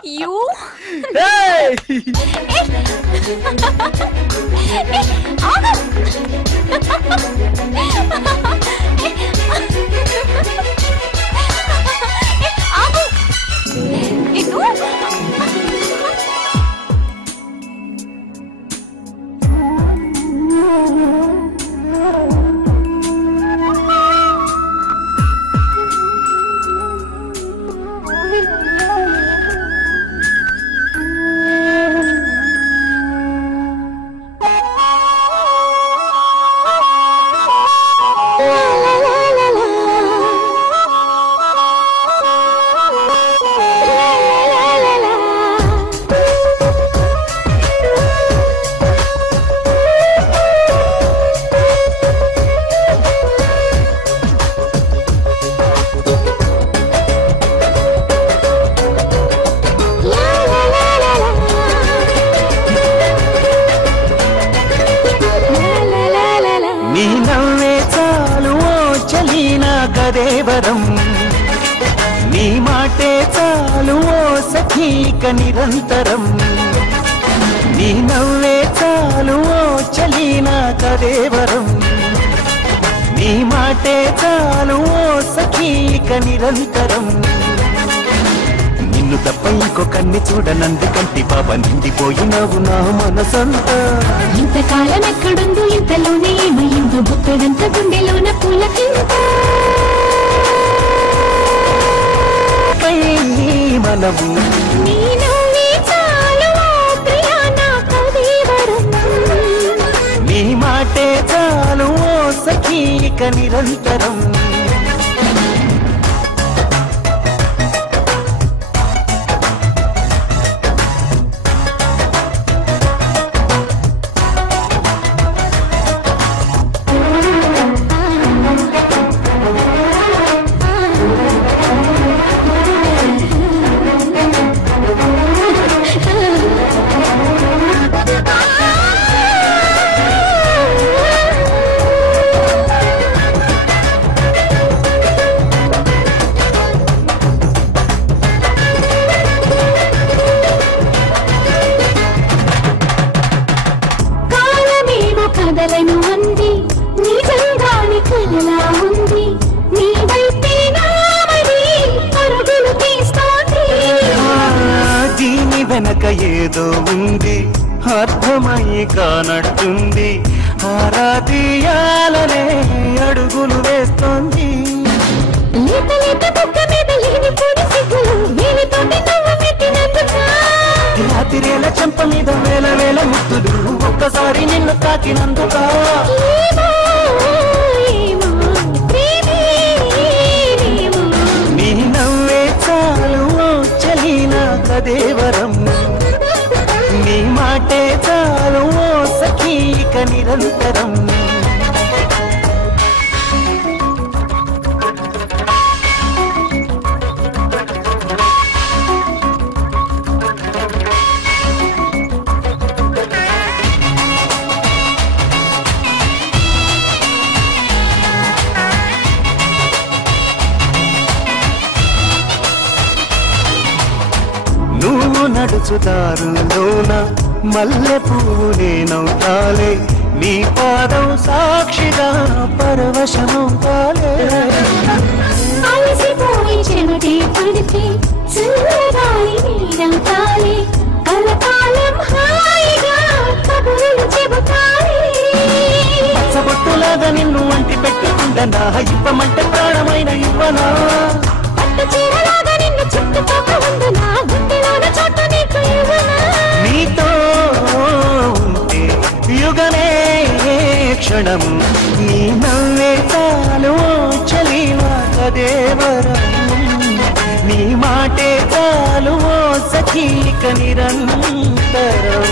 You? Hey! నీ మాటే చాలు ఓ సఖీక నిరంతరం నీ నవ్వే చాలు ఓ చలీనా కదేవరం నీ మాటే చాలు ఓ సఖీక నిరంతరం నిన్ను తప్ప ఇంకో కన్ని చూడనంది కంటి పాప నిండిపోయినావు నా మనసంతా ఇంతకాలం ఎక్కడుందో ఇంతలోనే ఏమైందో బుక్కడంత గుండెలోన పూలకింత మనము నీ నవ్వే చాలు ఓ ప్రియా నా కదేవరం నీ మాటే చాలు ఓ సఖీక నిరంతరం కదలను అంది నిజంగాని కలలా ఉంది నీ వైపే నామది పరుగులు తీస్తోంది దీని వెనక ఏదో ఉంది అర్థమై కానట్టుంది ఆరాధియాలనే అడుగులు వేస్తోంది లేత లేత బుక్క మీద లేని పొడి సిగ్గులు వేలితోటి నవ్వు పెట్టినందుకు రాత్రిరేల చెంప మీద వేల వేల ముద్దులు ఒక్కసారి నిన్ను తాకినందుక నీ నవ్వే చాలు ఓ చలీనా కదేవరం నీ మాటే చాలు ఓ సఖీక నిరంతరం నువ్వు నడుచుదారులోన మల్లె పువ్వు నేనవుతాలే నీ పాదం సాక్షిగా పరవశమవుతాలే అలసిపోయి చెమటే పడితే చల్లగాలి నీడవుతాలే కలకాలం హాయిగా కబుర్లు చెబుతాలే పచ్చబొట్టులాగా నిన్ను అంటి పెట్టుకుందనా ఇవ్వమంటే ప్రాణమైన ఇవ్వనా పట్టు చీరలాగా నిన్ను చుట్టుకోక ఉందనా గుండెలోన చోటు నీకు ఇవ్వనా నీతో ఉంటే యుగమే క్షణం నీ నవ్వే చాలు చలీనా కదేవరం నీ మాటే చాలు ఓ సఖీక నిరంతరం